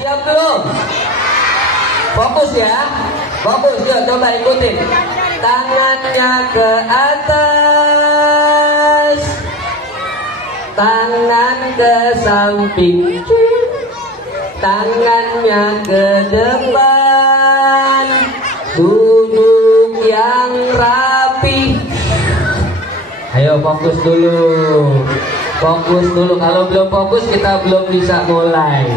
Siap belum? Fokus ya. Fokus, yuk coba ikutin. Tangannya ke atas, tangan ke samping, tangannya ke depan, duduk yang rapi. Ayo fokus dulu. Fokus dulu. Kalau belum fokus kita belum bisa mulai.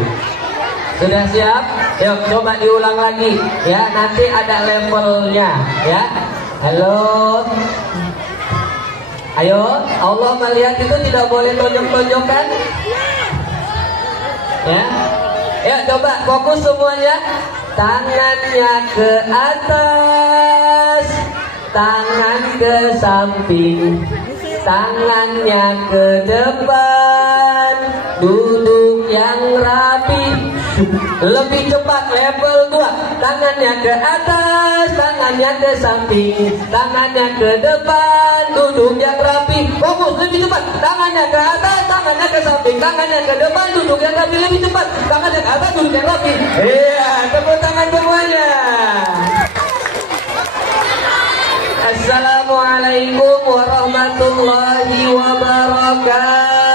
Sudah siap? Yuk coba diulang lagi ya. Nanti ada levelnya ya. Halo. Ayo, Allah melihat itu tidak boleh tonjok-tonjokan. Ya. Ya coba fokus semuanya. Tangannya ke atas, tangan ke samping, tangannya ke depan, duduk yang rapi. Lebih cepat, level 2. Tangannya ke atas, tangannya ke samping, tangannya ke depan, duduk yang rapi. Fokus, lebih cepat. Tangannya ke atas, tangannya ke samping, tangannya ke depan, duduk yang rapi. Lebih cepat. Tangannya ke atas, duduk yang rapi. Iya, tepuk tangan semuanya. Assalamualaikum warahmatullahi wabarakatuh.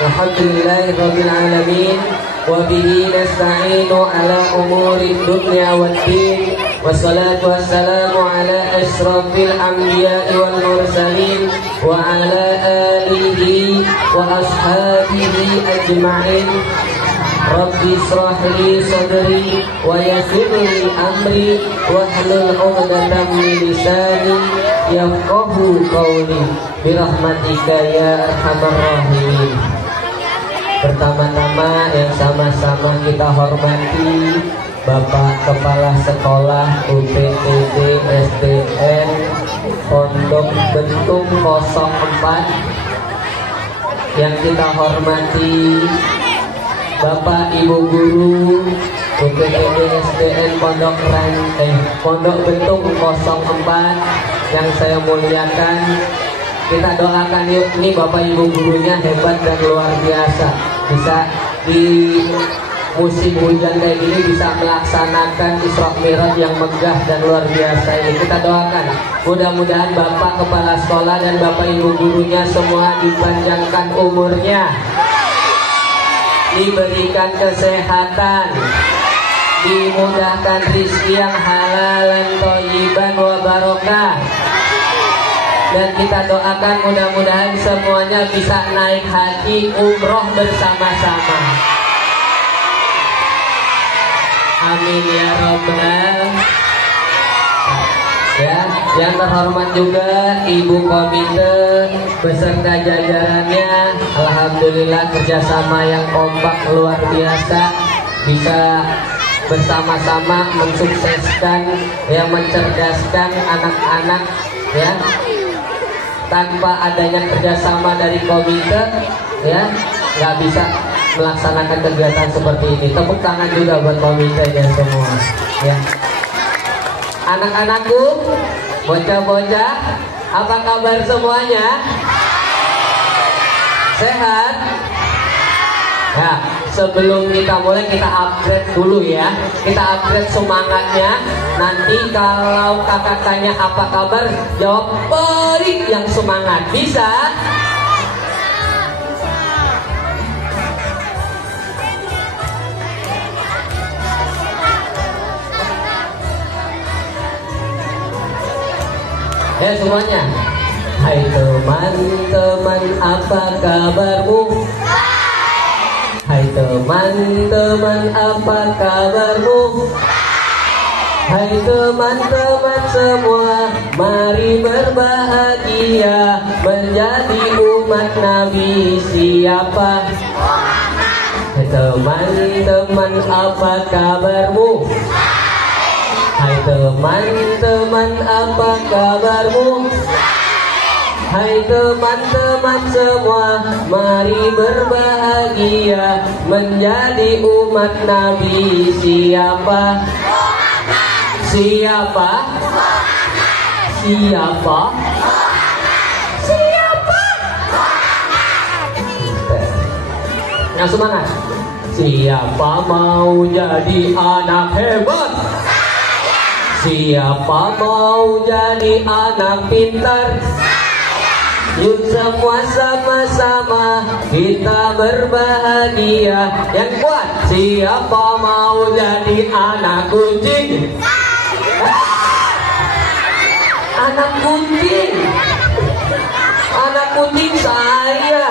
Alhamdulillahirabbil alamin wa bihi nasta'inu ala umuri dunya waddin wassalatu wassalamu ala asyrafil anbiya'i wal mursalin wa ala alihi wa ashabihi ajma'in. Rabbi israh li sadri wa yassir li amri wahlul 'uqdatam min lisani yafqahu qawli birahmatika ya arhamar rahimin. Pertama-tama yang sama-sama kita hormati Bapak Kepala Sekolah UPTD SDN Pondok Bentung 04. Yang kita hormati Bapak Ibu Guru UPTD SDN Pondok Bentung 04 yang saya muliakan. Kita doakan yuk, nih Bapak Ibu gurunya hebat dan luar biasa. Bisa di musim hujan kayak gini bisa melaksanakan Isra Mi'raj yang megah dan luar biasa ini. Kita doakan mudah-mudahan Bapak Kepala Sekolah dan Bapak Ibu gurunya semua dipanjangkan umurnya, diberikan kesehatan, dimudahkan rizki yang halal dan thayyiban wa barokah. Dan kita doakan mudah-mudahan semuanya bisa naik haji umroh bersama-sama. Amin ya robbal. Ya, yang terhormat juga Ibu Komite beserta jajarannya. Alhamdulillah kerjasama yang kompak luar biasa, bisa bersama-sama mensukseskan, yang mencerdaskan anak-anak ya. Tanpa adanya kerjasama dari komite ya nggak bisa melaksanakan kegiatan seperti ini. Tepuk tangan juga buat komitenya semua ya. Anak-anakku, bocah-bocah, apa kabar semuanya? Sehat? Ya, sebelum kita mulai kita upgrade dulu ya. Kita upgrade semangatnya. Nanti kalau kakak tanya apa kabar, jawab baik yang semangat. Bisa? Ya semuanya. Hai teman-teman, apa kabarmu? Hai teman-teman, apa kabarmu? Hai teman-teman semua, mari berbahagia menjadi umat Nabi siapa? Hai teman-teman, apa kabarmu? Hai teman-teman, apa kabarmu? Hai teman-teman semua, mari berbahagia menjadi umat Nabi siapa? Siapa? Siapa? Yang semangat. Siapa mau jadi anak hebat? Siapa mau jadi anak pintar? Yuk semua sama-sama kita berbahagia. Yang kuat. Siapa mau jadi anak kucing? Anak kucing. Anak kucing saya.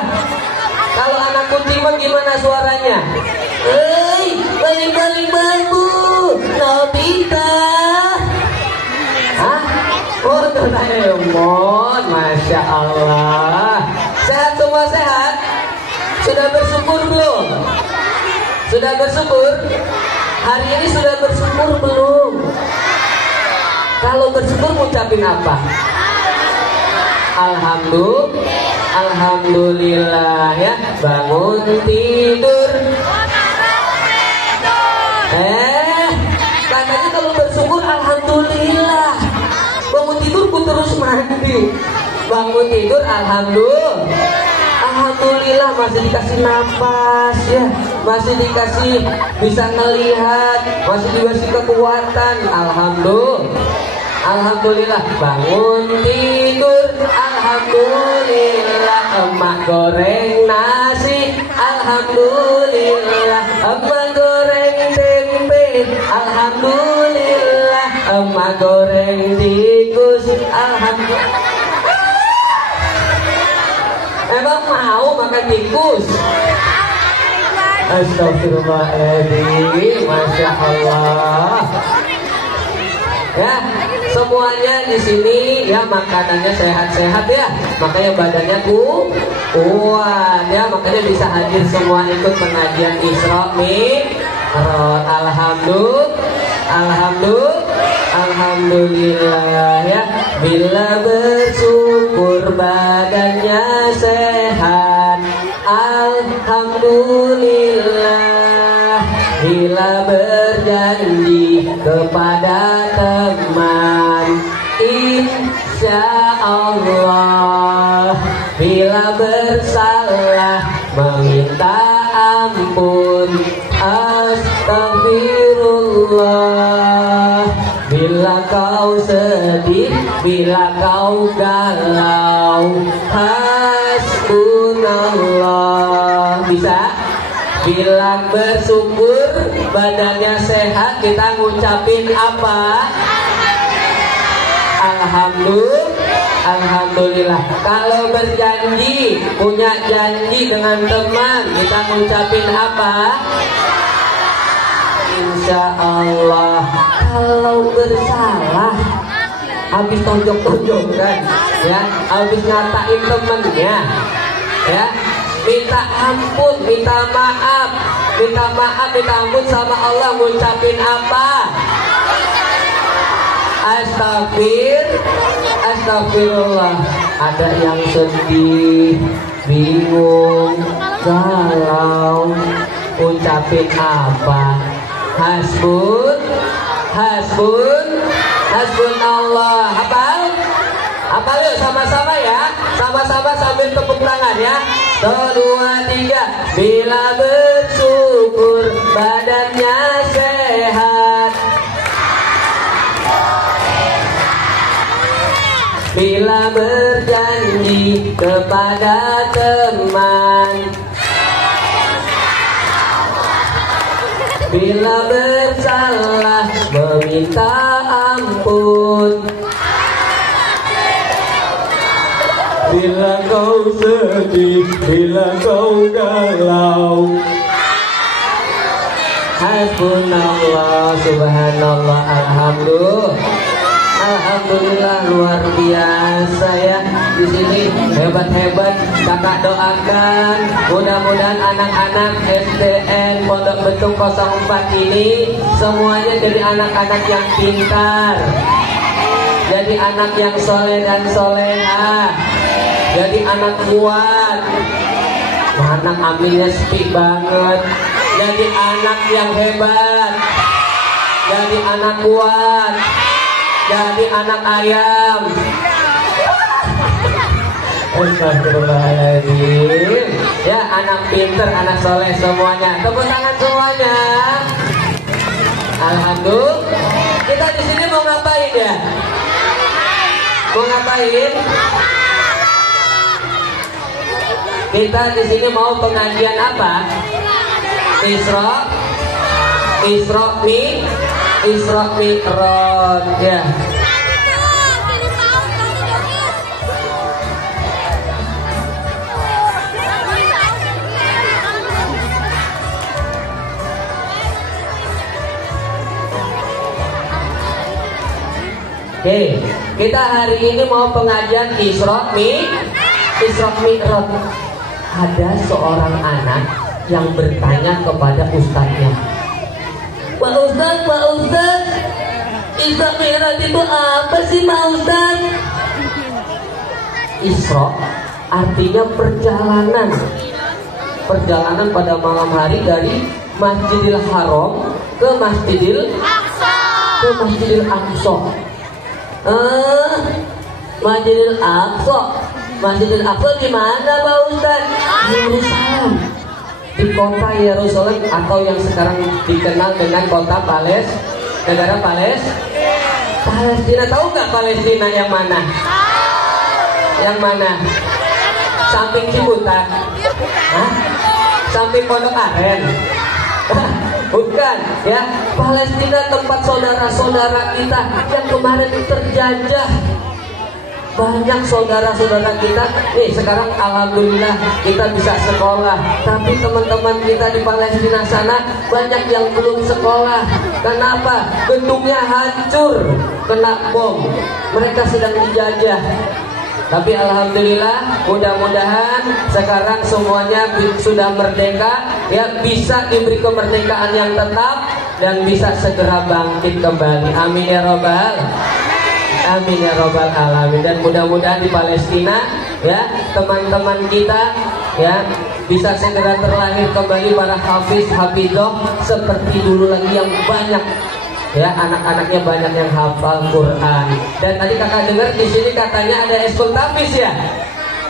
Kalau anak kucing mah gimana suaranya? Hei, balik-balik bambu, Nobita. Hah? Oh, Doraemon, Masya Allah. Sehat semua sehat? Sudah bersyukur belum? Sudah bersyukur? Hari ini sudah bersyukur belum? Kalau bersyukur ngucapin apa? Alhamdulillah ya. Bangun tidur. Katanya kalau bersyukur alhamdulillah. Bangun tidur ku terus mandi. Bangun tidur alhamdulillah masih dikasih napas ya, masih dikasih bisa ngelihat, masih dikasih kekuatan. Alhamdulillah. Bangun tidur alhamdulillah. Emak goreng nasi alhamdulillah. Emak goreng tempe alhamdulillah. Emak goreng tikus alhamdulillah. Emang mau makan tikus? Astagfirullahaladzim. Masya Allah. Ya, semuanya di sini ya makanannya sehat-sehat ya, makanya badannya kuat ya, makanya bisa hadir semua ikut pengajian Isra Mi'raj. Alhamdulillah ya. Bila bersyukur badannya sehat, alhamdulillah. Bila berjanji kepada teman, insya Allah. Bila bersalah meminta ampun, astagfirullah. Bila kau sedih, bila kau galau, hasbunallah. Bisa? Bilang bersyukur badannya sehat, kita ngucapin apa? Alhamdulillah. Kalau berjanji, punya janji dengan teman, kita ngucapin apa? Insya Allah. Kalau bersalah, habis tonjok-tonjokan ya, habis ngatain temennya ya, minta ampun, minta maaf, minta ampun sama Allah, ngucapin apa? Astagfirullah. Ada yang sedih, bingung, galau, ucapin apa? Hasbunallah. Hafal yuk sama-sama ya, sama-sama sambil tepuk tangan ya. 2, 3. Bila bersyukur badannya sehat, bila berjanji kepada teman, bila bersalah meminta ampun, bila kau sedih, bila kau galau, hasbunallah, subhanallah, alhamdulillah luar biasa ya. Di sini hebat-hebat. Kakak doakan mudah-mudahan anak-anak SDN Pondok Betung 04 ini semuanya jadi anak-anak yang pintar, jadi anak yang soleh dan soleha, jadi anak kuat. Anak aminnya sepi banget. Jadi anak yang hebat, jadi anak kuat, jadi anak ayam. Astagfirullahaladzim. Ya, anak pinter, anak soleh semuanya. Tepuk tangan semuanya. Alhamdulillah. Kita di sini mau ngapain ya? Mau ngapain? Kita di sini mau pengajian apa? Isra Mi'raj ya. Oke, kita hari ini mau pengajian Isra Mi'raj. Ada seorang anak yang bertanya kepada ustadznya, Pak Ustadz, Isra Mi'raj itu apa sih Pak Ustadz? Isra artinya perjalanan pada malam hari dari Masjidil Haram ke Masjidil Aqsa. Masjidil Aqsa di mana Pak Ustaz? Yerusalem. Di kota Yerusalem atau yang sekarang dikenal dengan kota negara Palestina. Tahu nggak Palestina yang mana? Yang mana? Samping Ciputat? Hah? Samping Pondok Aren? Bukan, ya. Palestina tempat saudara-saudara kita yang kemarin terjajah. Banyak saudara-saudara kita nih sekarang alhamdulillah kita bisa sekolah. Tapi teman-teman kita di Palestina sana banyak yang belum sekolah. Kenapa? Gedungnya hancur kena bom. Mereka sedang dijajah. Tapi alhamdulillah, mudah-mudahan sekarang semuanya sudah merdeka, ya, bisa diberi kemerdekaan yang tetap dan bisa segera bangkit kembali. Amin ya robbal alamin. Dan mudah-mudahan di Palestina, ya, teman-teman kita, ya, bisa segera terlahir kembali para hafizah seperti dulu lagi yang banyak. Ya, anak-anaknya banyak yang hafal Quran. Dan tadi kakak dengar di sini katanya ada eskul tafis ya.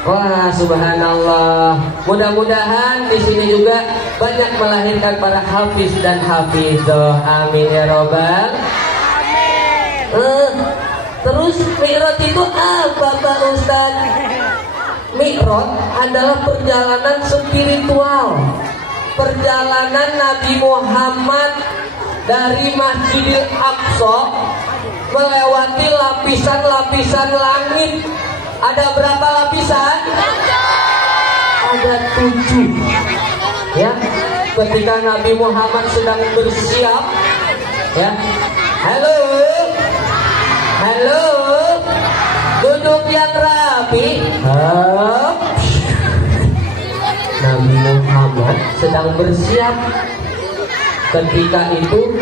Wah, subhanallah. Mudah-mudahan di sini juga banyak melahirkan para hafiz dan hafizah. Amin ya robbal. Terus Mi'raj itu apa Pak Ustaz? Mi'raj adalah perjalanan spiritual. Perjalanan Nabi Muhammad dari Masjidil Aqsa melewati lapisan-lapisan langit. Ada berapa lapisan? Ada 7. Ya, ketika Nabi Muhammad sedang bersiap, ya, halo, duduk yang rapi. Nabi Muhammad sedang bersiap. Ketika itu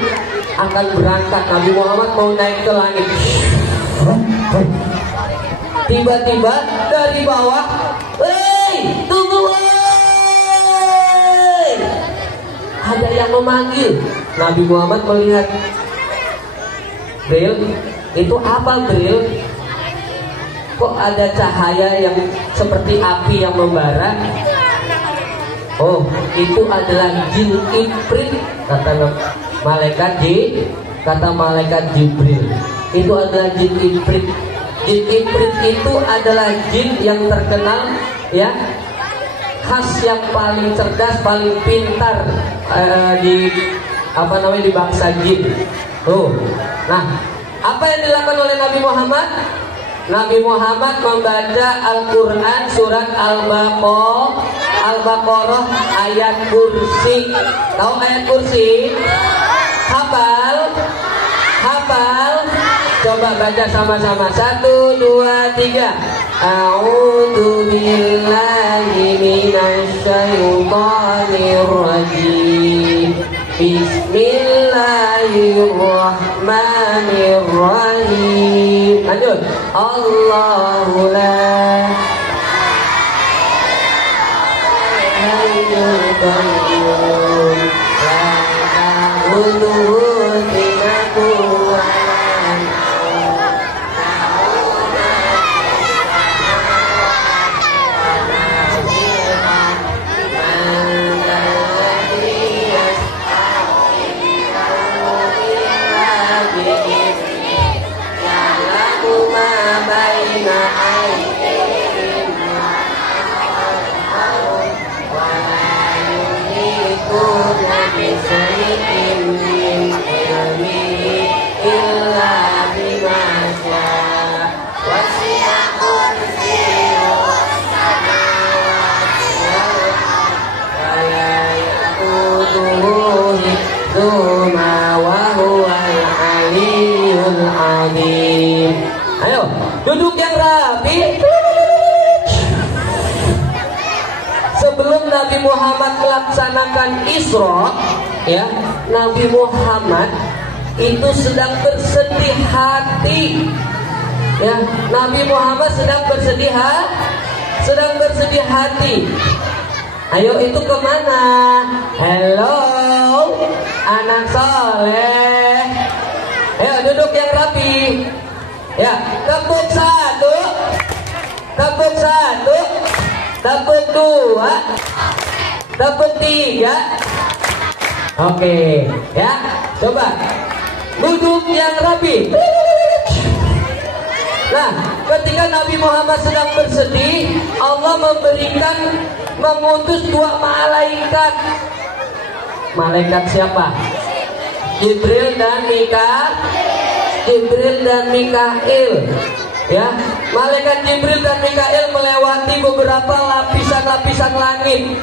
akan berangkat, Nabi Muhammad mau naik ke langit. Tiba-tiba dari bawah, "Hei, tunggu, hei!" Ada yang memanggil. Nabi Muhammad melihat, "Bril, itu apa Bril? Kok ada cahaya yang seperti api yang membara?" "Oh, itu adalah jin Ifrit," kata malaikat Jibril. Itu adalah jin Ifrit. Jin Ifrit itu adalah jin yang terkenal, ya, khas, yang paling cerdas, paling pintar di bangsa jin. Nah, apa yang dilakukan oleh Nabi Muhammad? Nabi Muhammad membaca Al-Quran surat Al-Baqarah ayat kursi. Tahu ayat kursi? Hafal? Coba baca sama-sama. 1, 2, 3. A'udzu billahi minasyaitonir rajim. Bismillahirrahmanirrahim. Lanjut. Allahu la ilaha qayyum la ta'khudhuhu sinatun wa la Duduk yang rapi. Sebelum Nabi Muhammad melaksanakan Isra, ya, Nabi Muhammad itu sedang bersedih hati. Ya, Nabi Muhammad sedang bersedih hati. Ayo itu kemana? Hello, anak soleh. Ayo duduk yang rapi. Ya, tepuk satu, tepuk satu, tepuk dua, tepuk tiga. Oke, ya, coba duduk yang rapi. Nah, ketika Nabi Muhammad sedang bersedih, Allah mengutus dua malaikat. Malaikat siapa? Jibril dan Mikail. Ya, malaikat Jibril dan Mikail melewati beberapa lapisan-lapisan langit.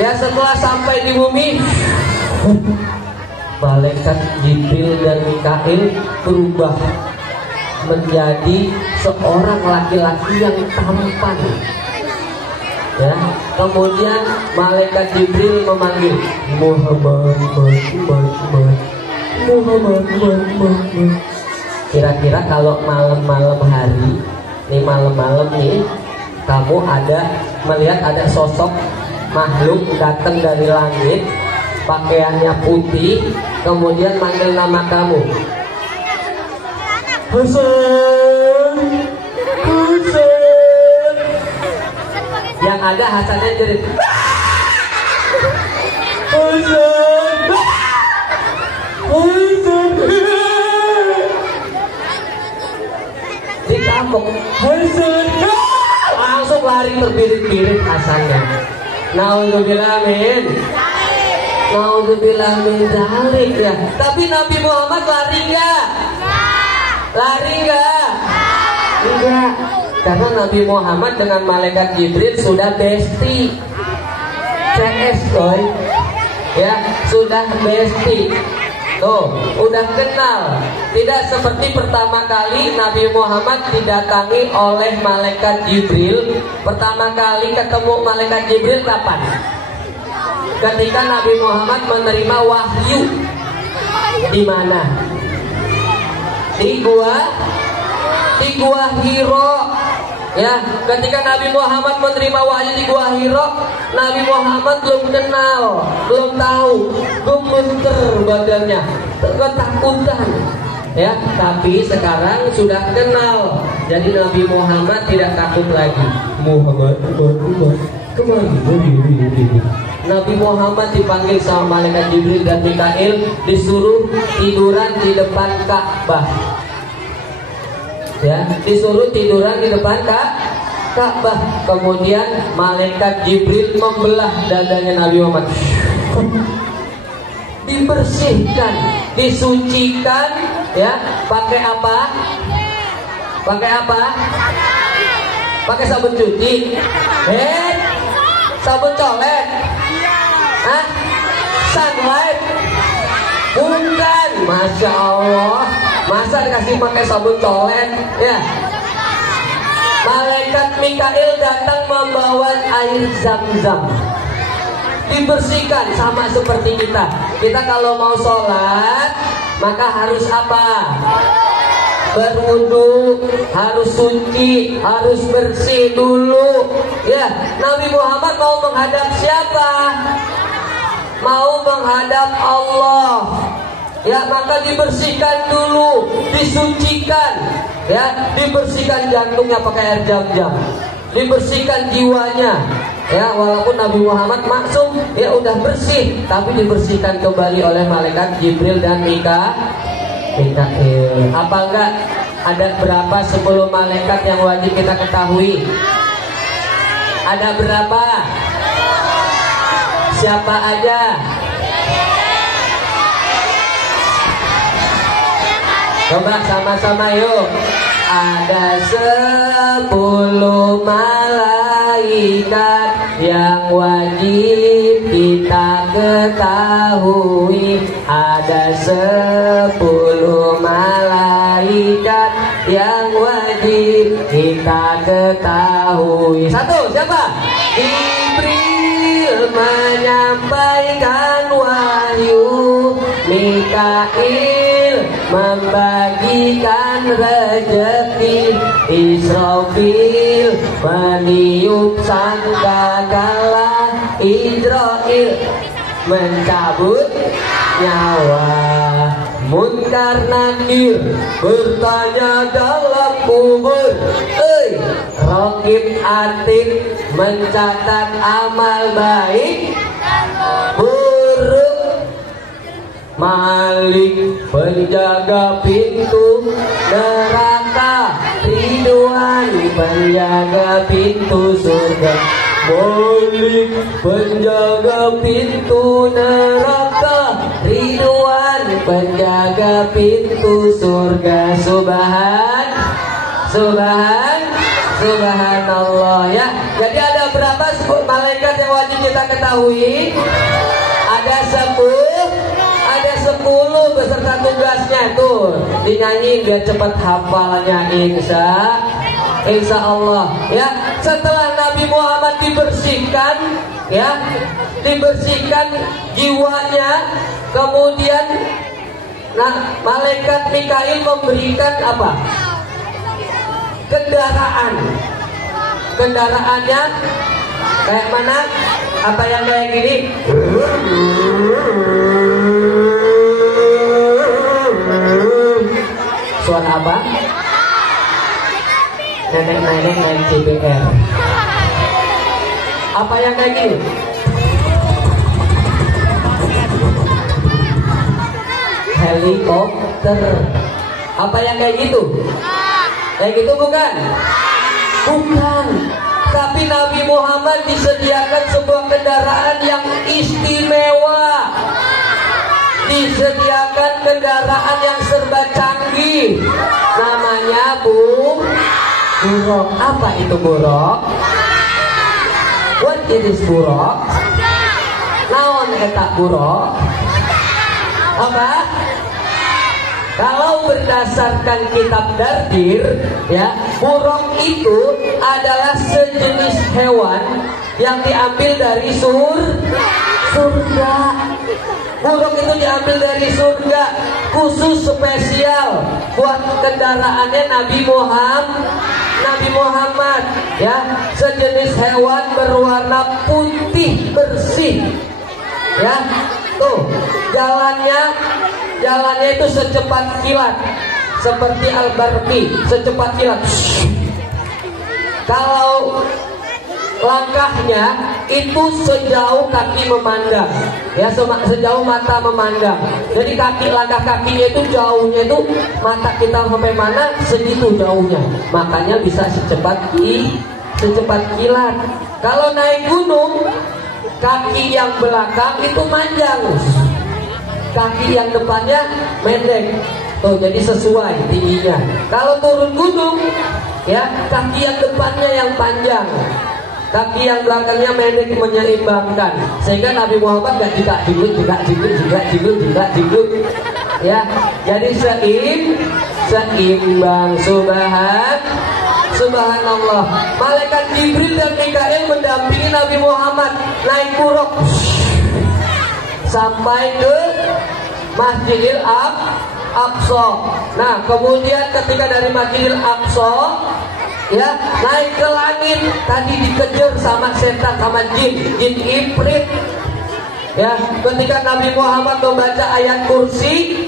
Ya, setelah sampai di bumi, malaikat Jibril dan Mikail berubah menjadi seorang laki-laki yang tampan. Ya, kemudian malaikat Jibril memanggil Muhammad. Kira-kira kalau malam-malam hari, malam-malam nih, kamu melihat ada sosok makhluk datang dari langit, pakaiannya putih, kemudian manggil nama kamu. Hasan. Yang ada Hasannya jerit. Hasan. Ditampok. Hasan. Langsung lari terbirit-birit Hasannya. Naudzubillah min dzalik ya. Tapi Nabi Muhammad lari enggak? Enggak. Karena Nabi Muhammad dengan malaikat Jibril sudah bestie. CS boy. Ya, sudah bestie. Tuh, udah kenal. Tidak seperti pertama kali Nabi Muhammad didatangi oleh malaikat Jibril. Pertama kali ketemu malaikat Jibril kapan? Ketika Nabi Muhammad menerima wahyu. Di mana? Di gua Hiro. Ya, ketika Nabi Muhammad menerima wahyu di gua Hiro, Nabi Muhammad belum kenal, belum tahu, gemeter badannya, ketakutan. Ya, tapi sekarang sudah kenal. Jadi Nabi Muhammad tidak takut lagi. Muhammad, kemari. Nabi Muhammad dipanggil sama malaikat Jibril dan Mikail, disuruh tiduran di depan Ka'bah. Ya, disuruh tiduran di depan Ka'bah. Kemudian malaikat Jibril membelah dadanya Nabi Muhammad. Dibersihkan, disucikan, ya, pakai apa? Pakai sabun cuci. Sabun colet. Hah? Sunlight. Bukan, Masya Allah. Masa dikasih pakai sabun colet? Ya. Malaikat Mikail datang membawa air Zam-Zam. Dibersihkan sama seperti kita. Kita kalau mau sholat, maka harus apa? Berwudu, harus suci, harus bersih dulu. Ya, Nabi Muhammad mau menghadap siapa? Mau menghadap Allah. Ya, maka dibersihkan dulu, disucikan. Ya, dibersihkan jantungnya pakai air Zam-Zam. Dibersihkan jiwanya. Ya, walaupun Nabi Muhammad maksum, ya udah bersih, tapi dibersihkan kembali oleh malaikat Jibril dan Mikail. Apa enggak ada berapa 10 malaikat yang wajib kita ketahui? Ada berapa? Siapa aja? Coba sama-sama yuk. Ada 10 malaikat yang wajib kita ketahui. Ada 10 malaikat yang wajib ketahui. Satu, siapa? Jibril menyampaikan wahyu, Mikail membagikan rezeki, Israfil meniup sangkakala, Israil mencabut nyawa, Munkar Nakir bertanya dalam kubur, Raqib Atid mencatat amal baik buruk, Malik penjaga pintu neraka, Ridwan penjaga pintu surga, Malik penjaga pintu neraka, Ridwan penjaga pintu surga. Subhanallah ya. Jadi ada berapa malaikat yang wajib kita ketahui? Ada 10 beserta tugasnya tuh. Dinyanyiin biar cepat hafalnya insya Allah ya. Setelah Nabi Muhammad dibersihkan ya, dibersihkan jiwanya, kemudian malaikat Mikail memberikan apa? Kendaraannya kayak mana? Apa yang kayak gini? Suara apa? Nenek-nenek main CPR. Apa yang kayak gini? Helikopter. Apa yang kayak gitu? Kayak gitu bukan? Bukan. Tapi Nabi Muhammad disediakan sebuah kendaraan yang istimewa. Disediakan kendaraan yang serba canggih. Namanya buruk. Apa itu buruk? What is buruk? Naon eta buruk? Apa? Kalau berdasarkan kitab Dardir ya, buruk itu adalah sejenis hewan yang diambil dari surga. Buruk itu diambil dari surga, khusus spesial buat kendaraannya Nabi Muhammad ya, sejenis hewan berwarna putih bersih ya. Tuh jalannya itu secepat kilat, seperti Al-Barqi, secepat kilat. Kalau langkahnya itu sejauh kaki memandang ya, sejauh mata memandang. Jadi langkah kakinya itu jauhnya itu mata kita sampai mana, segitu jauhnya. Makanya bisa secepat kilat. Kalau naik gunung, kaki yang belakang itu panjang, kaki yang depannya pendek. Tuh, jadi sesuai tingginya. Kalau turun gunung ya, kaki yang depannya yang panjang, kaki yang belakangnya pendek, menyeimbangkan. Sehingga Nabi Muhammad gak juga ya. Jadi seimbang. Subhanallah. Malaikat Jibril dan Mikail mendampingi Nabi Muhammad naik buruk sampai ke Masjidil Aqsa. Nah, kemudian ketika dari Masjidil Aqsa ya, naik ke langit, tadi dikejar sama setan, sama jin Ifrit ya. Ketika Nabi Muhammad membaca ayat kursi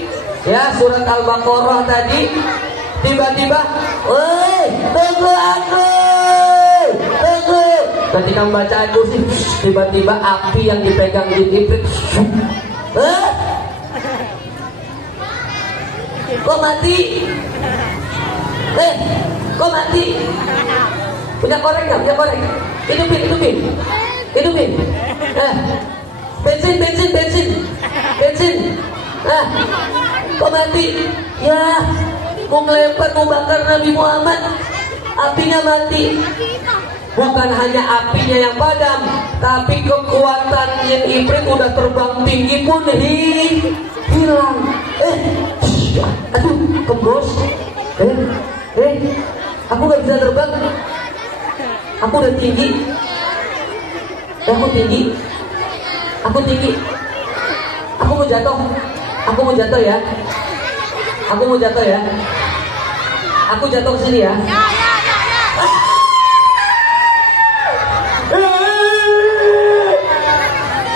ya, surat Al-Baqarah tadi, tiba-tiba, tunggu aku. Ketika membaca ayat kursi, tiba-tiba api yang dipegang jin Ifrit, kok mati? Kok mati? Punya korek nggak? Punya korek? Hidupin. Bensin. Kok mati? Ya, mau ngelempar, mau bakar Nabi Muhammad, apinya mati. Bukan hanya apinya yang padam, tapi kekuatan yang Ifrit udah terbang tinggi pun hilang. Aduh, kembos. Aku gak bisa terbang. Aku udah tinggi. Aku tinggi. Aku tinggi. Aku mau jatuh. Aku mau jatuh ya. Aku mau jatuh ya. Aku jatuh ke sini ya.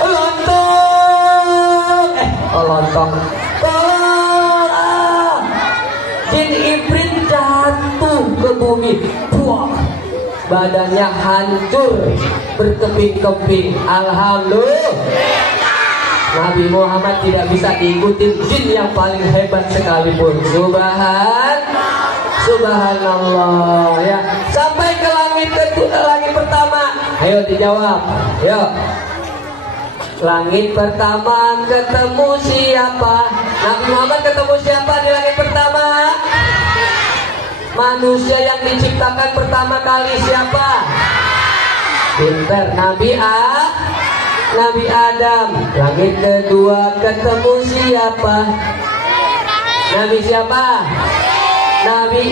Lontong. Lontong. Tolong. Jin ibrit jatuh ke bumi. Buah. Badannya hancur, berkeping-keping. Alhamdulillah. Nabi Muhammad tidak bisa diikuti jin yang paling hebat sekalipun. Subhanallah ya. Sampai ke langit pertama. Ayo dijawab. Yuk. Langit pertama ketemu siapa? Nabi Muhammad ketemu siapa di langit pertama? Manusia yang diciptakan pertama kali siapa? Pinter. Nabi Adam. Langit kedua ketemu siapa? Nabi siapa? Nabi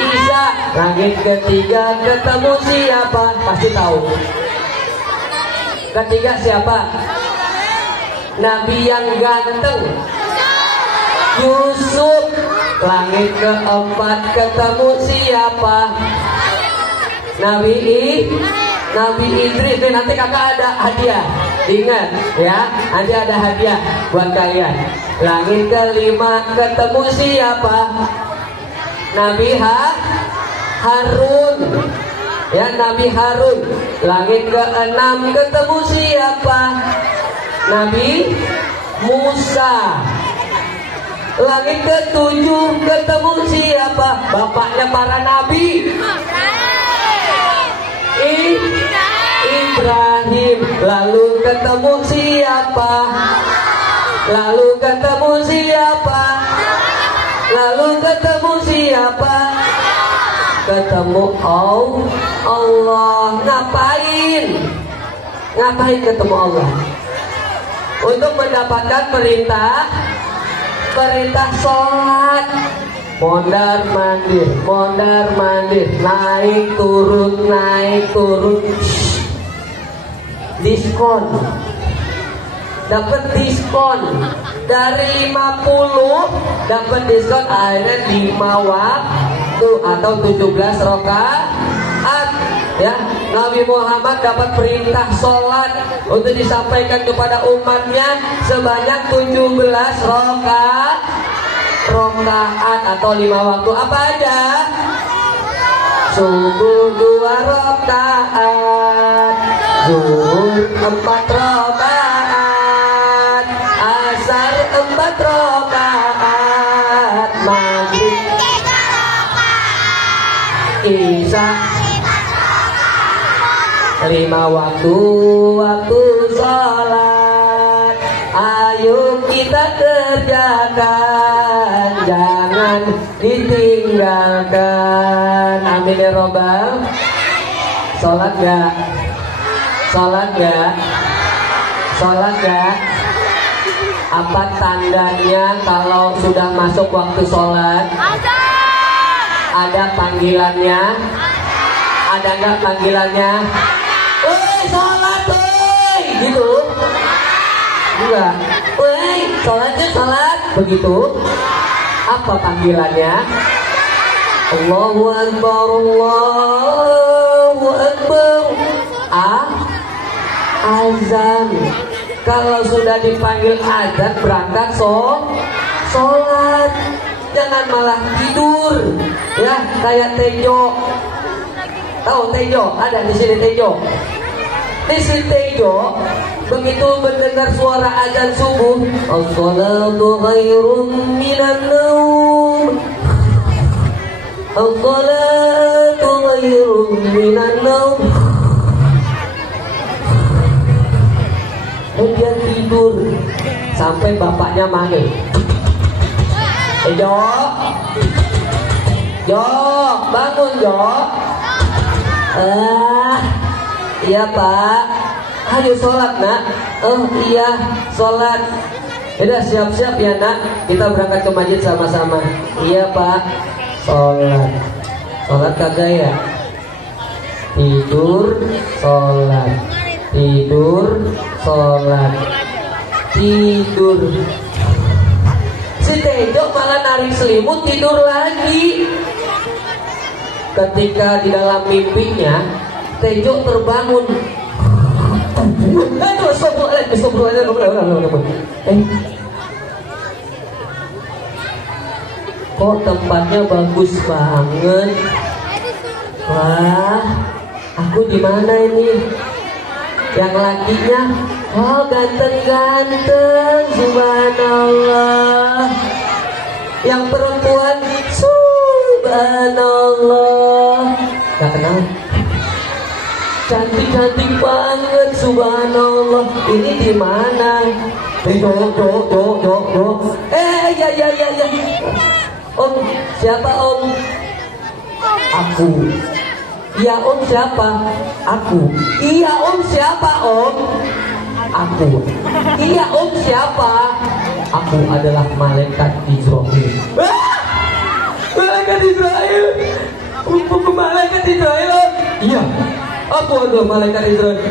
Isa. Langit ketiga ketemu siapa? Pasti tahu. Ketiga siapa? Nabi yang ganteng, Yusuf. Langit keempat ketemu siapa? Nabi Idris. Nanti kakak ada hadiah. Ingat ya, nanti ada hadiah buat kalian. Langit kelima ketemu siapa? Nabi Harun. Ya, Nabi Harun. Langit keenam ketemu siapa? Nabi Musa. Langit ketujuh ketemu siapa? Bapaknya para nabi. Ibrahim. Lalu ketemu siapa? Lalu ketemu siapa? Lalu ketemu siapa? Ketemu Allah. Ngapain ketemu Allah? Untuk mendapatkan perintah sholat. Mondar mandir, naik turun. Diskon. Dapat diskon dari 50 dapat diskon akhirnya 5 waktu atau 17 rakaat ya. Nabi Muhammad dapat perintah sholat untuk disampaikan kepada umatnya sebanyak 17 rakaat atau 5 waktu. Apa aja? Subuh 2 rakaat, zuhur 4 rakaat, asar 4 rakaat, maghrib 3 rakaat, isya 5 waktu sholat. Ayo kita kerjakan, jangan ditinggalkan. Amin ya robbal. Sholat gak? Apa tandanya kalau sudah masuk waktu sholat? Ada panggilannya? Ada nggak panggilannya? Woi sholat woi, gitu? Enggak. Woi sholat. Begitu? Apa panggilannya? Allahu Akbar, Allahu Akbar. Azan. Kalau sudah dipanggil azan berangkat sholat. Jangan malah tidur ya kayak Tejo. Tahu Tejo? Ada di sini Tejo. Di sini Tejo begitu mendengar suara azan subuh, as-salatu khairum minan naum. As-salatu khairum minan naum. Dia tidur sampai bapaknya manggil. Jo, bangun Jo. Iya Pak. Ayo sholat nak. Oh iya sholat. Udah siap-siap ya nak. Kita berangkat ke masjid sama-sama. Iya Pak. Sholat kagak ya? tidur, sholat, tidur, sholat, tidur. Si Tejo malah narik selimut tidur lagi. Ketika di dalam mimpinya Tejo terbangun. Kok tempatnya bagus banget. Wah, aku di mana ini? Yang lakinya, oh ganteng-ganteng, subhanallah. Yang perempuan, subhanallah. Gak kenal? Cantik-cantik banget, subhanallah. Ini di mana? Ya. Om, siapa om? Aku. Iya om siapa? Aku. Iya om siapa om? Aku. Iya om siapa? Aku adalah malaikat Israel. Malaikat Israel. Malaikat Israel. Iya. Aku adalah malaikat Israel.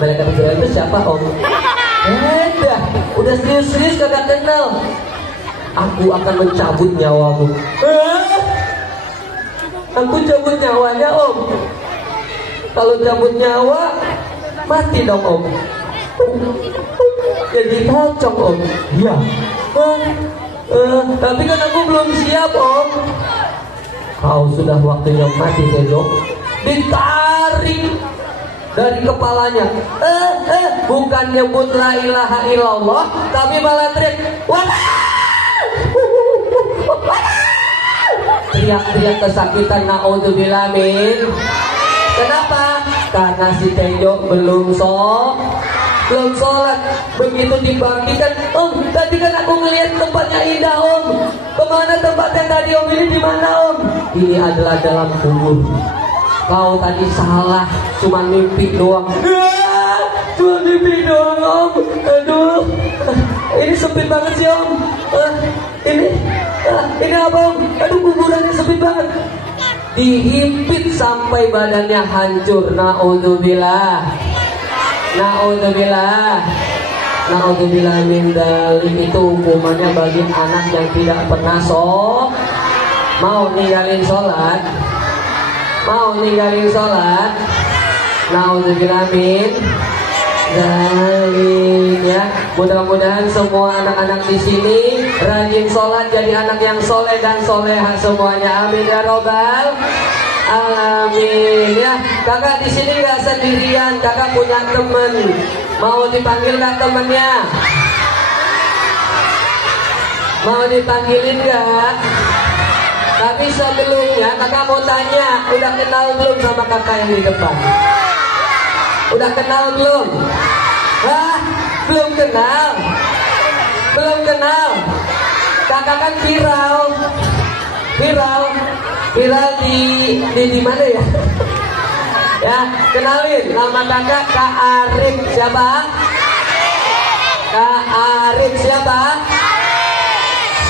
Malaikat Israel itu siapa om? Udah serius-serius kagak kenal. Aku akan mencabut nyawamu. Aku cabut nyawanya om. Kalau cabut nyawa mati dong om. Jadi pocong om. Iya. Tapi kan aku belum siap om. Kau sudah waktunya mati Tejo. Ditarik dari kepalanya. Bukan nyebut la ilaha illallah, tapi malah teriak. Teriak-teriak kesakitan, naudzubillah min. Kenapa? Karena si Tejo belum sholat. Begitu dibangkitkan, om, tadi kan aku ngelihat tempatnya indah om. Kemana tempat yang tadi om? Ini di mana om? Ini adalah dalam kubur. Kau tadi salah, cuma mimpi doang. Cuma mimpi doang om. Aduh, ini sempit banget sih om. Ini apa om? Aduh, kuburannya sempit banget. Dihimpit sampai badannya hancur. Naudzubillah. Naudzubillah min dzalik. Itu hukumannya bagi anak yang tidak pernah mau ninggalin sholat. Naudzubillah min dzalik ya. Mudah-mudahan semua anak-anak di sini rajin sholat, jadi anak yang soleh dan soleha semuanya. Amin ya robbal alamin ya. Kakak di sini nggak sendirian, kakak punya teman. Mau dipanggil nggak temennya? Mau dipanggilin nggak? Tapi sebelumnya kakak mau tanya, udah kenal belum sama kakak yang di depan? Udah kenal belum? Hah? Belum kenal. Kakak kan viral di mana ya? Ya, kenalin nama kakak Kak Arif. Siapa? Kak Arif siapa?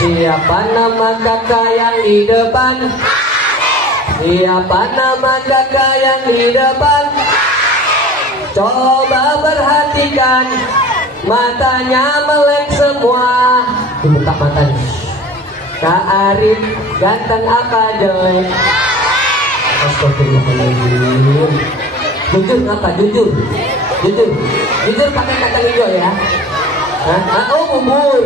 Siapa nama kakak yang di depan? Siapa nama kakak yang di depan? Coba perhatikan, matanya melek semua. Dibuka matanya. Kak Arif ganteng apa jelek? Astagfirullahaladzim. Jujur ngapa? Jujur pakai kata hijau ya. Oh umur,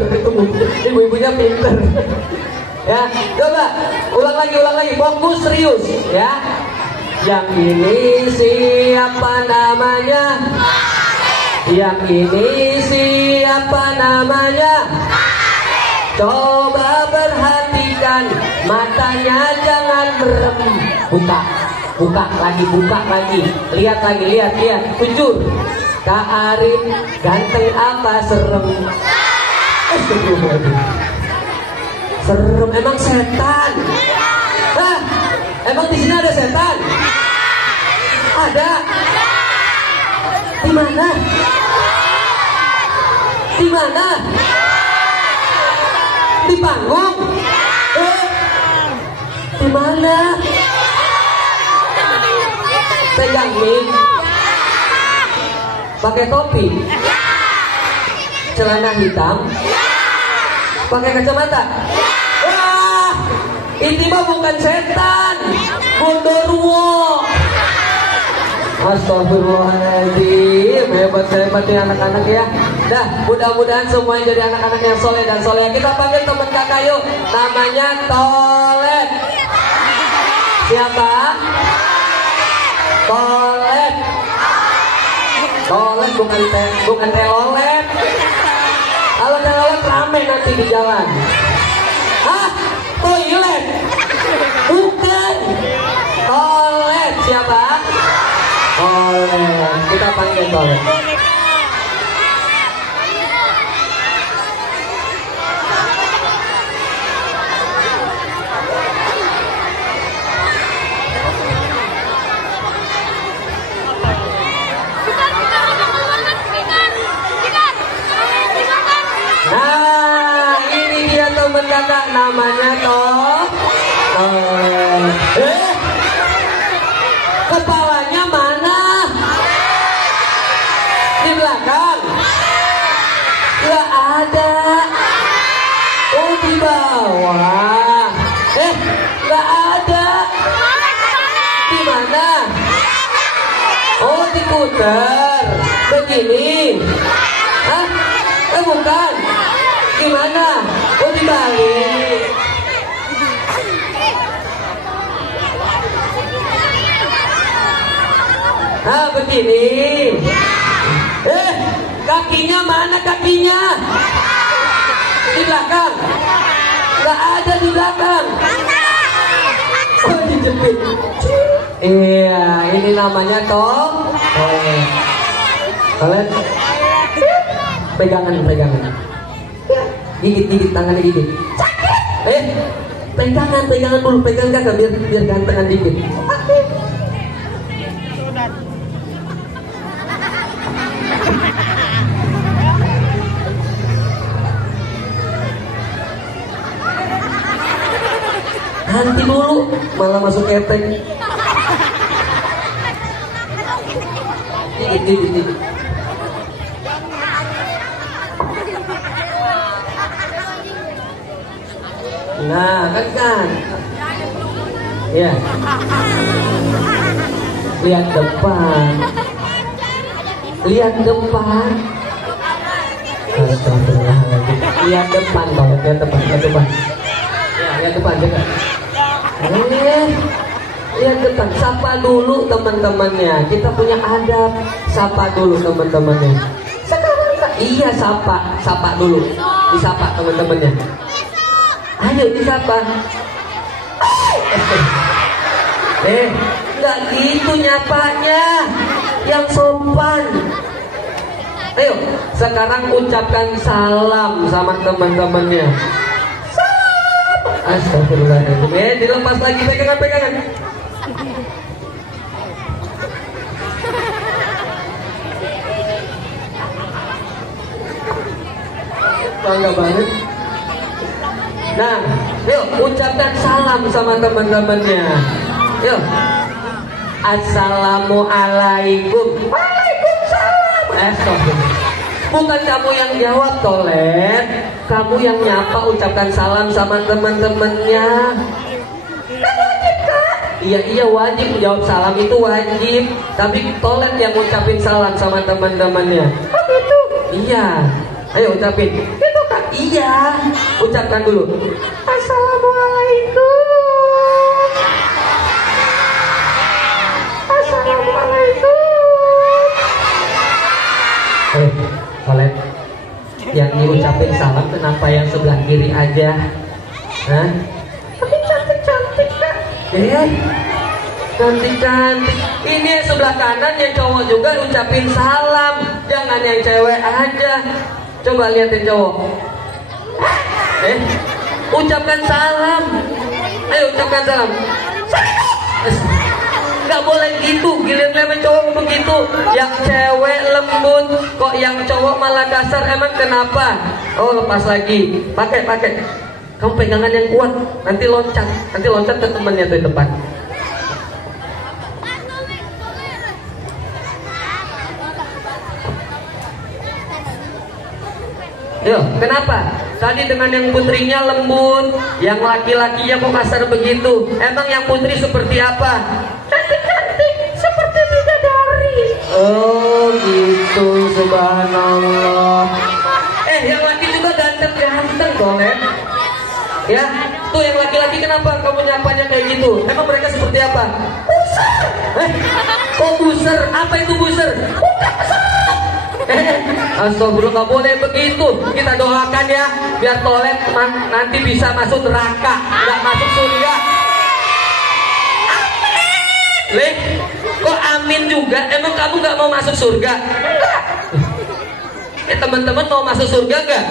ibu-ibunya pinter. Ya, coba ulang lagi, fokus serius ya. Yang ini siapa namanya? Yang ini siapa namanya? Coba perhatikan, matanya jangan merem. Buka lagi. Lihat, jujur. Kak Arif ganteng apa serem? Serem, emang setan? Hah? Emang di sini ada setan? Ada. Di mana? Di panggung? Di mana? pegang mic? Pakai topi? Celana hitam? Pakai kacamata? Wah, ini mah bukan setan, Gondorwo. Astagfirullahaladzim, hebat-hebat nih anak-anak ya. Dah, mudah-mudahan semua jadi anak-anak yang soleh dan soleh. Kita panggil teman kakak yuk, namanya Tolet. Siapa? Tolet. Tolet bukan telolet. Kalau telolet rame nanti di jalan. Hah? Toilet? Bukan. Tolet siapa? Tolet. Kita panggil Tolet. Nah, ini dia teman kakak namanya kepalanya mana? Di belakang? Gak ada. Oh, di bawah. Gak ada. Di mana? Oh, diputer. Begini. Hah? Bukan. Gimana? Oh, dibalik. Nah, begini. Kakinya mana kakinya? Di belakang. Gak ada di belakang. Oh, dijepit. Iya, ini namanya Tolet. Pegangan. Gigit tangannya gigit. Pegangan dulu, pegang kakak biar gantengan dikit. Nanti dulu malah masuk kepeng. Gigit. Nah, kan. Ya. Lihat depan. Lihat depan. Astagfirullahaladzim. Lihat depan, Bang. Lihat depan. Ya, lihat depan juga. Lihat depan. Sapa dulu teman-temannya. Kita punya adab. Sapa dulu teman-temannya. Sekarang iya sapa dulu. Disapa teman-temannya. Ayo disapa. Nggak gitu nyapanya, yang sopan. Ayo, sekarang ucapkan salam sama teman-temannya. Salam. Astagfirullahaladzim. Dilepas lagi pegangan. Bangga banget. Nah, yuk ucapkan salam sama teman-temannya. Yuk. Assalamualaikum. Waalaikumsalam. Bukan kamu yang jawab, Tolet. Kamu yang nyapa, ucapkan salam sama teman-temannya. Kan wajib kan? Iya wajib, jawab salam itu wajib. Tapi Tolet yang ucapin salam sama teman-temannya. Oh gitu? Iya. Ayo ucapin. Itu kan? Iya. Ucapkan dulu. Assalamualaikum. Assalamualaikum. Tolet, yang diucapin salam kenapa yang sebelah kiri aja? Hah? Tapi cantik-cantik kan? Cantik-cantik. Ini yang sebelah kanan yang cowok juga ucapin salam. Jangan yang cewek aja. Coba liatin cowok. Ucapkan salam. Ayo ucapkan salam. Gak boleh gitu, giliran cowok begitu. Yang cewek lembut, kok yang cowok malah kasar. Emang kenapa? Oh, lepas lagi. Pakai. Kamu pegangan yang kuat. Nanti loncat ke temennya tuh di depan. Yo, kenapa? Tadi dengan yang putrinya lembut, yang laki-lakinya kok kasar begitu? Emang yang putri seperti apa? Cantik-cantik, seperti bidadari. Oh gitu, subhanallah. Yang laki juga ganteng-ganteng dong, ya. Tuh yang laki-laki kenapa kamu nyapanya kayak gitu? Emang mereka seperti apa? Buser. Kok buser? Apa itu buser? Astagfirullah, nggak boleh begitu. Kita doakan ya, biar Tolet nanti bisa masuk neraka, nggak masuk surga. Amin. Kok amin juga? Emang kamu nggak mau masuk surga? Enggak. Teman-teman mau masuk surga nggak?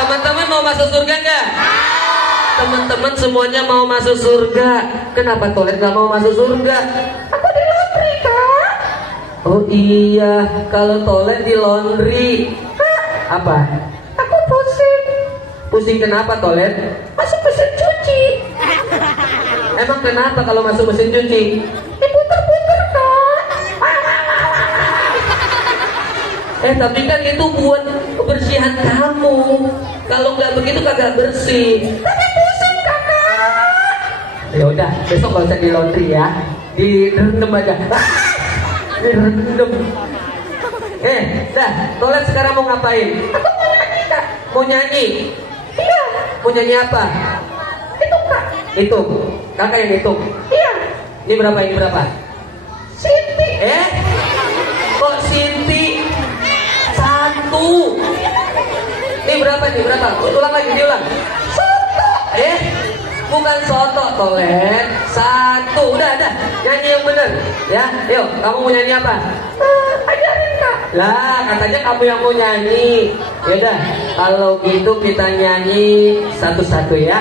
Teman-teman mau masuk surga nggak? Teman-teman semuanya mau masuk surga. Kenapa Tolet nggak mau masuk surga? Aku di laundry, Kak. Oh iya, kalau Tolet di laundry. Apa? Aku pusing. Pusing kenapa Tolet? Masuk mesin cuci. Emang kenapa kalau masuk mesin cuci? Diputer-puter, Kak. Tapi kan itu buat kebersihan kamu. Kalau nggak begitu kagak bersih. Tapi pusing, Kakak. Ya udah, besok nggak usah di laundry ya. Direndam aja. Direndam. Dah, Tolet sekarang mau ngapain? Aku mau nyanyi, Kak. Mau nyanyi? Iya. Mau nyanyi apa? Hitung, Kak. Hitung. Kakak yang hitung. Iya. Ini berapa? Ini berapa? Sinti. Kok Sinti? 1. Ini berapa? Ini berapa? Ulang lagi, diulang. Soto. Bukan soto, Tolet. 1. Udah. Nyanyi yang bener. Ya, yuk. Kamu mau nyanyi apa? Ajarin, Kak. Lah, katanya kamu yang mau nyanyi. Yaudah, kalau gitu kita nyanyi satu-satu ya.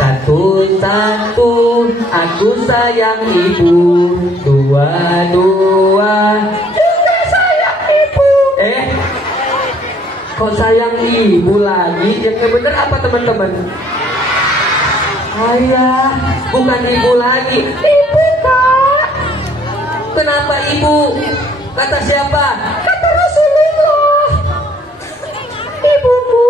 Satu-satu, aku sayang ibu. Dua-dua, juga sayang ibu. Kok sayang ibu lagi? Yang bener apa teman-teman? Ayah, bukan ibu lagi. Ibu, Kak. Kenapa ibu? Kata siapa? Kata Rasulullah. Ibumu.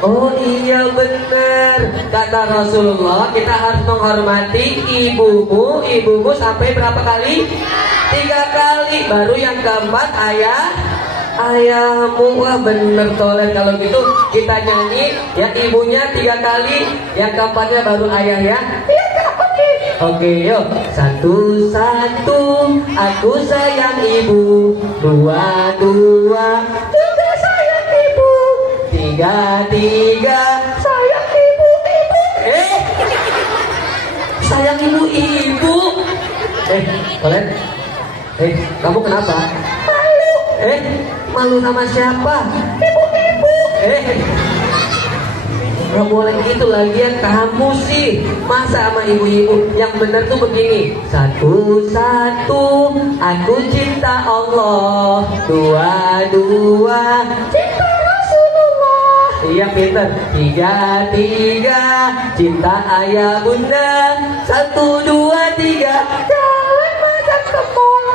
Oh iya bener, kata Rasulullah kita harus menghormati ibumu sampai berapa kali? 3 kali. Baru yang keempat ayahmu. Wah bener Tolet, kalau gitu kita nyanyi ya, ibunya 3 kali, yang keempatnya baru ayah ya. Iya Kak, oke yuk. Satu-satu, aku sayang ibu. Dua-dua, juga sayang ibu. Tiga, sayang ibu. Sayang ibu. Tolet. Kamu kenapa? Malu. Malu sama siapa? Ibu. Gak boleh gitu lagian kamu sih. Masa sama ibu-ibu? Yang bener tuh begini. Satu-satu, aku cinta Allah. Dua-dua, cinta Rasulullah. Iya pinter. Tiga, cinta ayah bunda. 1, 2, 3, jalan makan ke mall.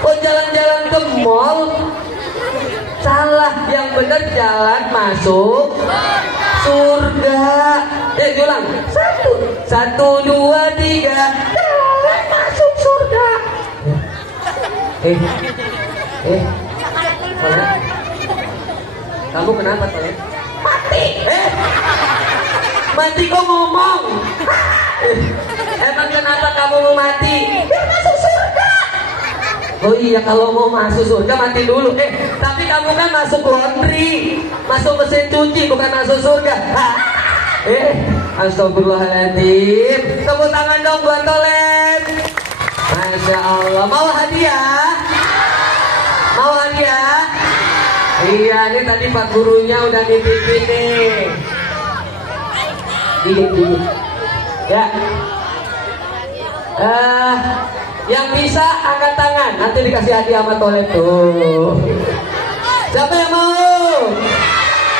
Kok jalan-jalan ke mall? Salah, yang bener jalan masuk surga. Ulang. 1, 2, 3, jalan masuk surga. Tolet, kamu kenapa Tolet? Mati. Mati kok ngomong? Emang kenapa kamu mau mati? Biar masuk surga. Oh iya, kalau mau masuk surga mati dulu. Tapi kamu kan masuk laundry, masuk mesin cuci, bukan masuk surga. Astagfirullahaladzim. Tepuk tangan dong buat Tolet. Masya Allah. Mau hadiah? Mau hadiah? Iya, ini tadi Pak gurunya udah nitipin nih. Gini. Ya. Yang bisa angkat tangan, nanti dikasih hadiah sama Tolet tuh. Siapa yang mau?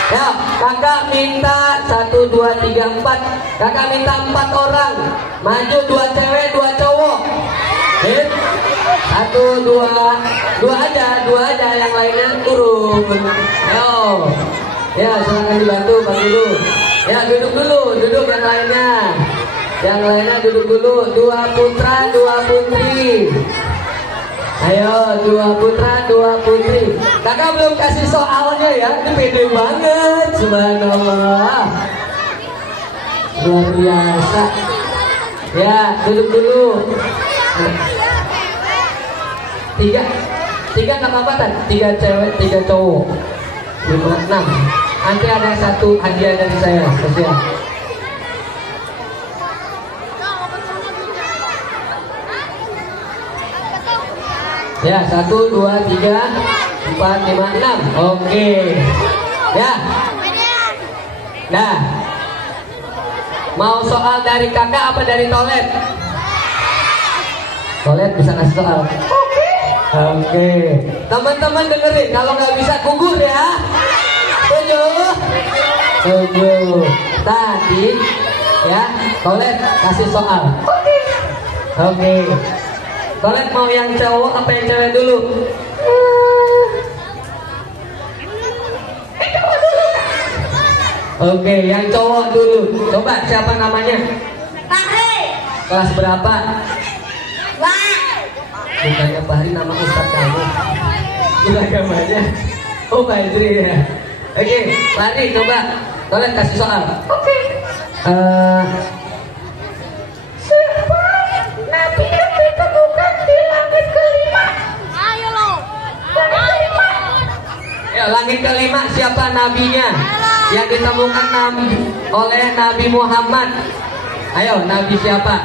Ya, kakak minta 1, 2, 3, 4. Kakak minta 4 orang. Maju 2 cewek, 2 cowok. Satu, dua aja, yang lainnya turun. Ayo, ya silakan dibantu, Pak dulu. Ya duduk yang lainnya. Yang lainnya duduk dulu. Dua putra, dua putri. Ayo, dua putra, dua putri. Kakak belum kasih soalnya ya, ini pede banget, subhanallah. Luar biasa. Ya, duduk dulu. Tiga nggak apa-apa kan? 3 cewek, 3 cowok. 5, 6. Nanti ada 1 hadiah dari saya spesial. Ya, 1, 2, 3, 4, 5, 6. Oke. Ya. Nah. Mau soal dari kakak apa dari Tolet? Tolet bisa kasih soal. Oke. Teman-teman dengerin, kalau nggak bisa gugur ya. Setuju. Tadi ya, Tolet kasih soal. Oke. Tolet mau yang cowok apa yang cewek dulu? Oke, yang cowok dulu. Coba siapa namanya? Fahri. Kelas berapa? Wah. Bukannya Fahri nama ustadz kamu. Udah agamanya. Oh, Fahri ya. Oke, Fahri coba. Tolet kasih soal. Oke. Siapa nabi yang ditemukan di langit kelima? Ayo lo. Kelima. Ya, langit kelima siapa nabinya? Yang ditemukan oleh Nabi Muhammad. Ayo, nabi siapa?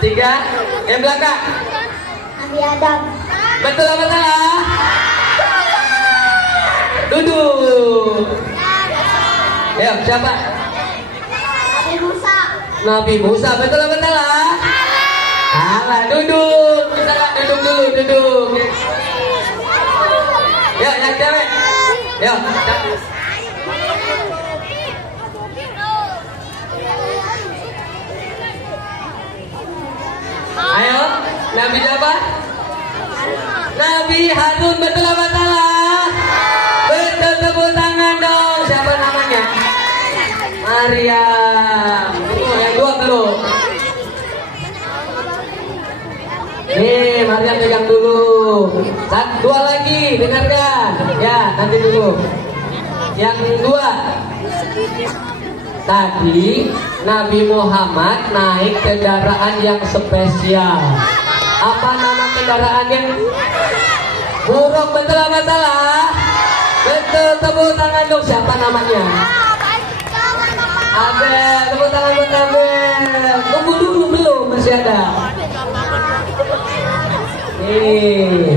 Tiga, yang belakang. Nabi Adam. Betul apa salah? Duduk. Ayo, siapa? Nabi Musa. Nabi Musa, betul apa salah? Salah, duduk. Salah, duduk dulu, duduk. Yuk, yang cewek. Yuk, ayo, Nabi siapa? Nabi Harun, betul apa salah? Betul, tepuk tangan dong. Siapa namanya? Maryam. Yang dua belum. Nih, Maryam pegang dulu. Dua lagi, dengarkan. Ya, nanti dulu. Yang dua. Tadi Nabi Muhammad naik kendaraan yang spesial. Apa nama kendaraannya? Buruk, betul apa salah? Betul, tepuk tangan dong. Siapa namanya? Abel, tepuk tangan buat Abel. Tunggu dulu, belum, masih ada. Nih,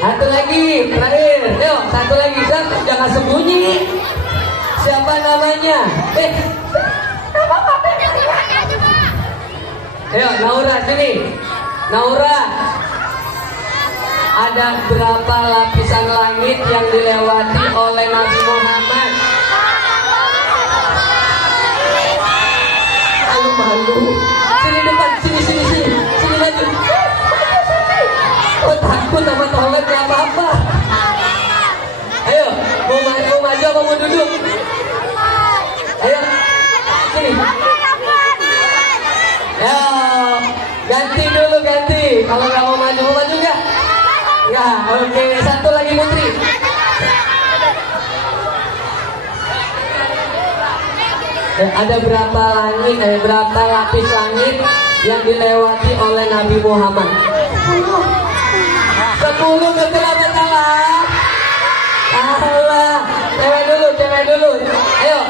satu lagi, terakhir. Yuk, satu lagi, jangan sembunyi. Siapa namanya? Ayo, Naura, sini. Naura, ada berapa lapisan langit yang dilewati oleh Nabi Muhammad? Malu. Sini depan, sini maju. Oh, takut sama Tolet, gak apa-apa. Ayo, mau maju apa mau duduk? Ayo, sini. Ya, ganti dulu, ganti. Kalau nggak mau maju nggak? Ya, oke. Satu lagi Putri. Ada berapa langit, berapa lapis langit yang dilewati oleh Nabi Muhammad? 10, betul apa salah? Salah. Cewek dulu. Ayo.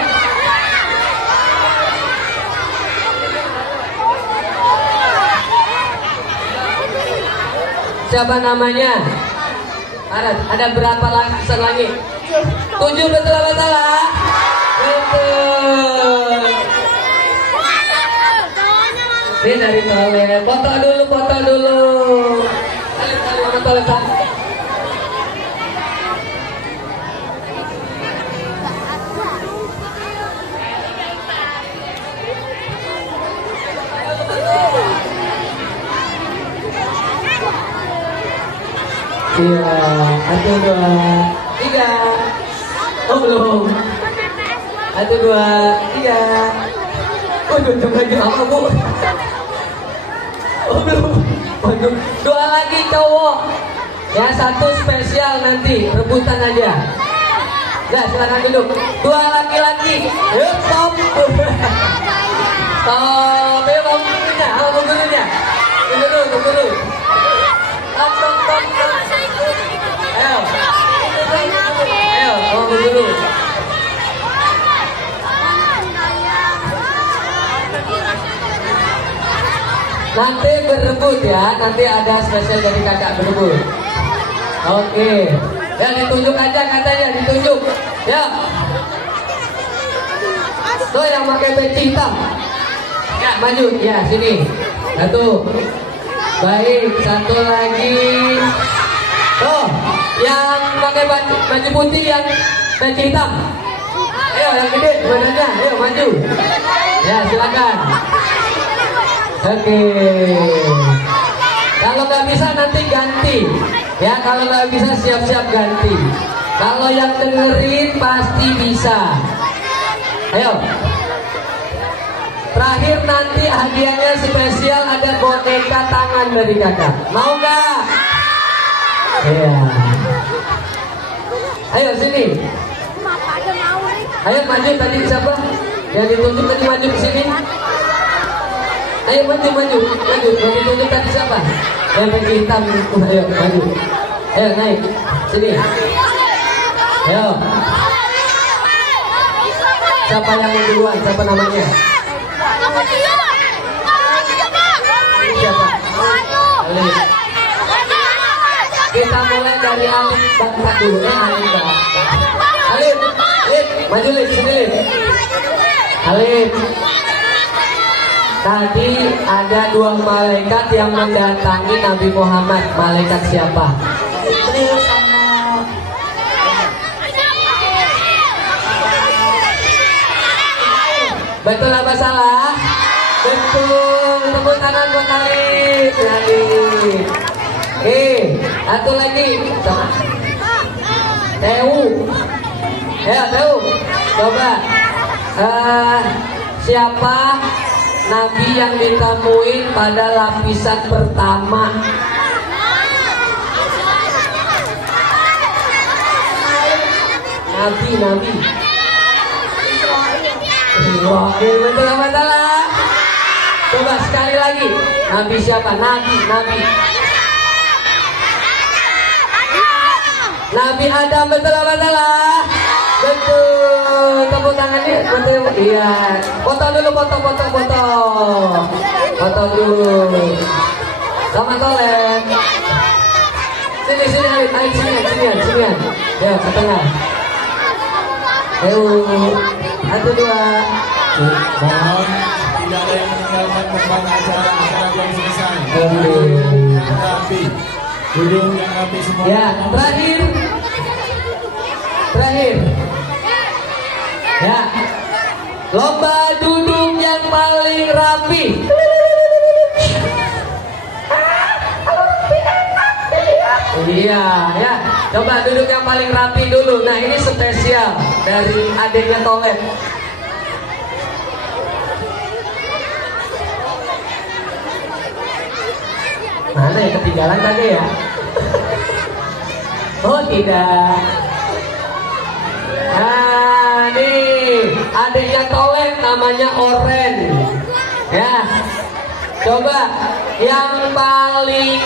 Siapa namanya? Ada berapa lapisan langit? 7, betul apa salah? Betul. Ini dari Tolet. Foto dulu. Mana toiletan? Iya, 1, 2, 3. Oh belum. 1, 2, 3. Oh udah baju apa bu? Oh belum. Waduh, 2 lagi cowok. Ya 1 spesial nanti rebutan aja. Ya silakan duduk. 2 laki-laki. Yuk stop. Stop. Ayo mau gurunya, Tunggu dulu. Stop. Ayo, mau dulu. Nanti berebut ya, nanti ada spesial dari kakak berebut. Oke, ya ditunjuk aja katanya, ditunjuk. Ya, tuh yang pakai peci hitam. Ya maju, ya sini. 1. Baik, 1 lagi. Tuh, yang pakai baju putih yang peci hitam. Ayo yang gede badannya, ayo maju. Ya silakan. Oke. Kalau nggak bisa nanti ganti. Ya kalau nggak bisa siap-siap ganti. Kalau yang dengerin pasti bisa. Ayo. Terakhir nanti hadiahnya spesial ada boneka tangan dari kakak. Mau nggak? Iya. Ayo sini. Ayo maju tadi siapa? Yang ditunjuk tadi maju ke sini. Ayo maju. Yang ditunjuk tadi siapa? Yang pakai hitam. Ayo maju. Ayo naik. Sini. Ayo. Siapa yang mau duluan? Siapa namanya? Siapa? Alif. Kita mulai dari Alif bangsa dulu. Alif, maju Lif, sini Lif. Alif. Tadi ada 2 malaikat yang mendatangi Nabi Muhammad. Malaikat siapa? Betul apa salah? Betul. Tepuk tangan buat Alif. Oke, 1 lagi. Teu. Ya Teu. Coba. Siapa Nabi yang ditemuin pada lapisan pertama? Nabi. Israil, betul apa salah? Coba sekali lagi. Nabi siapa? Nabi. Nabi Adam, betul apa salah? Betul. Tepuk tangannya. Betul. Iya. Foto dulu, foto. Foto dulu. Selamat sore. Sini, sini. Ya, ke tengah. Ayo. 1, 2. Mohon tidak ada yang meninggalkan tempat acara belum selesai. Rapi, duduk yang rapi semua. Ya, terakhir. Ya, lomba duduk yang paling rapi. Iya, ya. Coba duduk yang paling rapi dulu. Nah, ini spesial dari adiknya Tolep. Mana yang ketinggalan tadi ya? Oh tidak. Nah, nih adiknya Tolep namanya Oren. Ya. Coba yang paling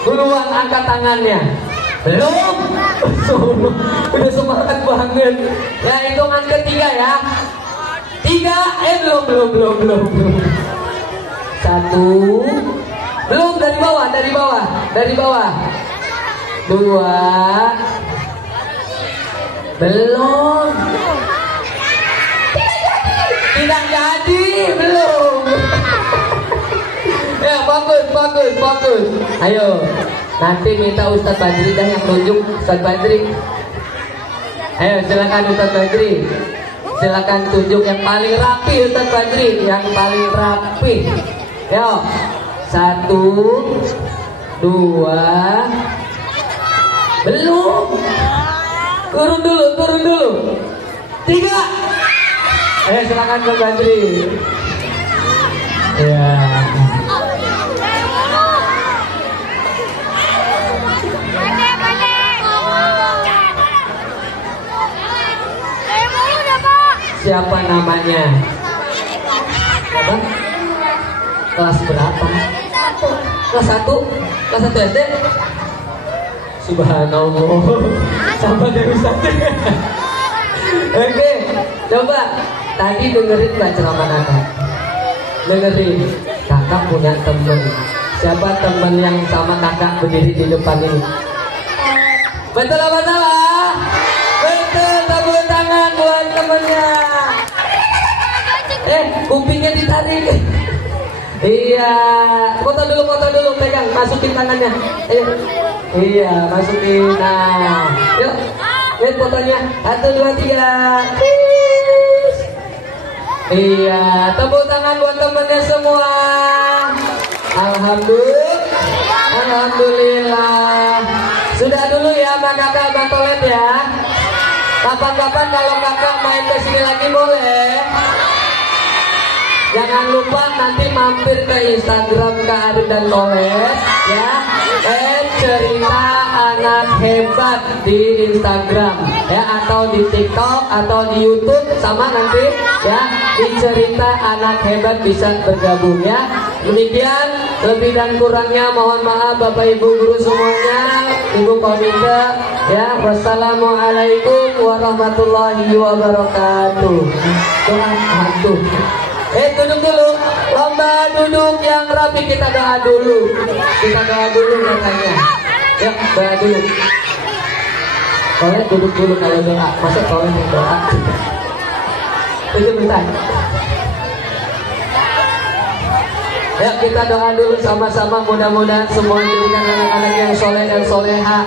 duluan angkat tangannya. Belum? Udah semangat banget. Ya hitungan ketiga ya. 3. Belum. 1. Belum, dari bawah. 2. Belum. Tidak jadi, belum. Ya bagus. Ayo. Nanti minta Ustadz Badri dah yang tunjuk. Ustadz Badri, ayo silakan Ustadz Badri, silakan tunjuk yang paling rapi. Ustadz Badri yang paling rapi. Yo, 1, 2, belum. Turun dulu. 3. Ayo silakan Ustadz Badri. Ya. Siapa namanya? Apa? Kelas berapa? Kelas 1? Kelas 1 SD? Subhanallah. Sama dari Ustaz. Oke, coba. Tadi dengerin gak ceramah kakak? Dengerin. Kakak punya temen. Siapa temen yang sama kakak berdiri di depan ini? Betul apa salah? Betul, tepuk tangan buat temennya. Kupingnya ditarik. Iya, foto dulu, pegang, masukin tangannya. Iya, masukin. Nah, yuk, lihat fotonya. 1, 2, 3. Iya, tepuk tangan buat temennya semua. Alhamdulillah. Sudah dulu ya, Mbak Kakak, Bang Tolet ya. Kapan-kapan kalau kakak main ke sini lagi boleh. Jangan lupa nanti mampir ke Instagram Kak Arif dan Tolet ya. Cerita anak hebat di Instagram ya, atau di TikTok atau di YouTube sama nanti ya. Di cerita anak hebat bisa bergabung ya. Demikian, lebih dan kurangnya mohon maaf Bapak Ibu guru semuanya, Ibu komite ya. Wassalamualaikum warahmatullahi wabarakatuh. Duduk dulu, lomba duduk yang rapi, kita doa dulu katanya. Ya, doa dulu. Kalian duduk dulu kalau doa, masa kalian yang doa? Itu bentar. Ya, kita doa dulu sama-sama, mudah-mudahan semua dijadikan anak-anak yang soleh dan soleha.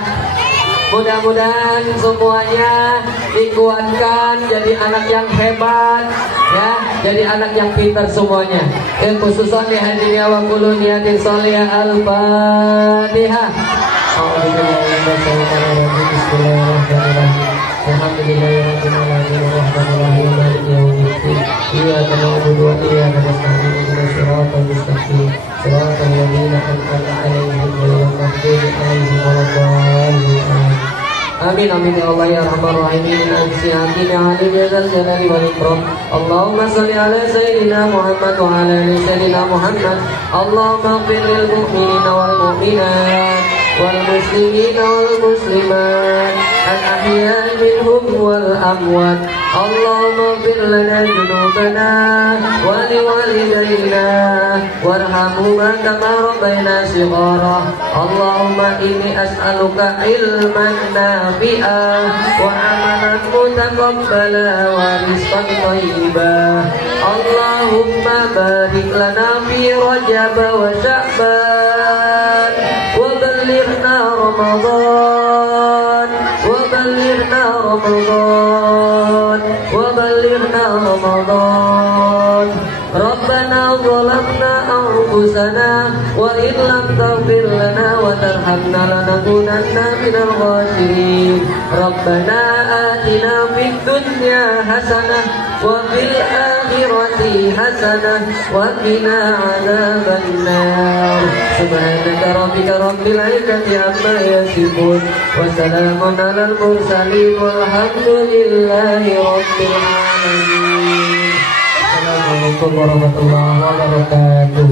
Mudah-mudahan semuanya dikuatkan jadi anak yang hebat ya, jadi anak yang pintar semuanya. Dan khususan di hadiri wa kullu niyatin sholihah. Al-Fatihah. Bismillahirrahmanirrahim. Alhamdulillahirabbil alamin arrahmanirrahim maliki yaumiddin. Iyyaka na'budu wa iyyaka nasta'in. Ihdinas siratal mustaqim. Siratal ladzina an'amta 'alaihim ghairil maghdubi 'alaihim waladdallin. Amin amin ya Allah ya Rahman Rahimin. Amin amin ya Dzal Jalali wal Ikram. Allahumma shalli ala sayyidina Muhammad wa ala ali sayyidina Muhammad. Allahumma ighfir lil mu'minina wal mu'minat wal muslimina wal muslimat al ahya'i minhum wal amwat. Allahumma ighfir lana dhunubana wa liwalidayna warhamhuma kama rabbayna shighara. Allahumma inni as'aluka ilman nafi'an wa amalan mutaqabbala wa rizqan thayyiban. Allahumma barik lana fi Rajab wa Sya'ban wa ballighna Ramadan wa ballighna Ramadan wa ballighna Ramadan. Rabbana zalamna anfusana wa in lam taghfir lana wa tarhamna lanakunanna minal khasirin. Rabbana atina fid dunya hasanah wa fil akhirati hasanah wa qina adzaban nar. Subhanaka rabbika rabbil izzati amma yasifun wa salamun alal mursalin walhamdulillahi rabbil alamin. Assalamualaikum warahmatullahi wabarakatuh.